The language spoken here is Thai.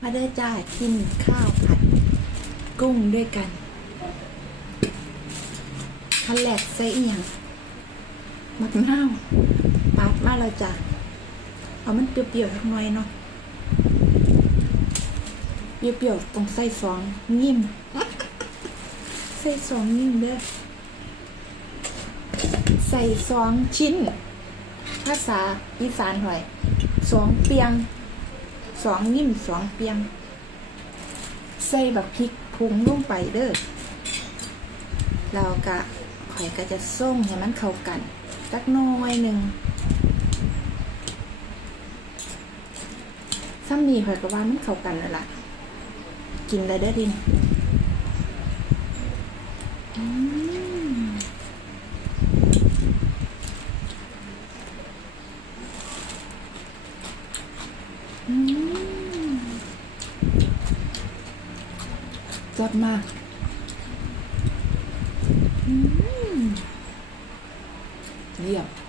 มาเด้อจ้ากินข้าวผัด กุ้งด้วยกันคันแรกใส่เอียงมักนาปาดมาแล้วจ้ะเอามันเปรี้ยวๆสักหน่อยเนาะเปรี้ยวๆต้องใส่สองยิ้มใส่สองยิ้มเด้อใส่สองชิ้น ภาษาอีสานหน่อยสองเปียง สองยิ้มสองเปียง ใส่แบบพริกพุงลงไปเด้อเรากะข่อยก็จะส้มให้มันเข้ากันสักน้อยหนึ่งซ้ำนี่ข่อยก็ว่ามันเข้ากันแล้วล่ะ กินเลยได้อดิ จัดมาเยี่ยม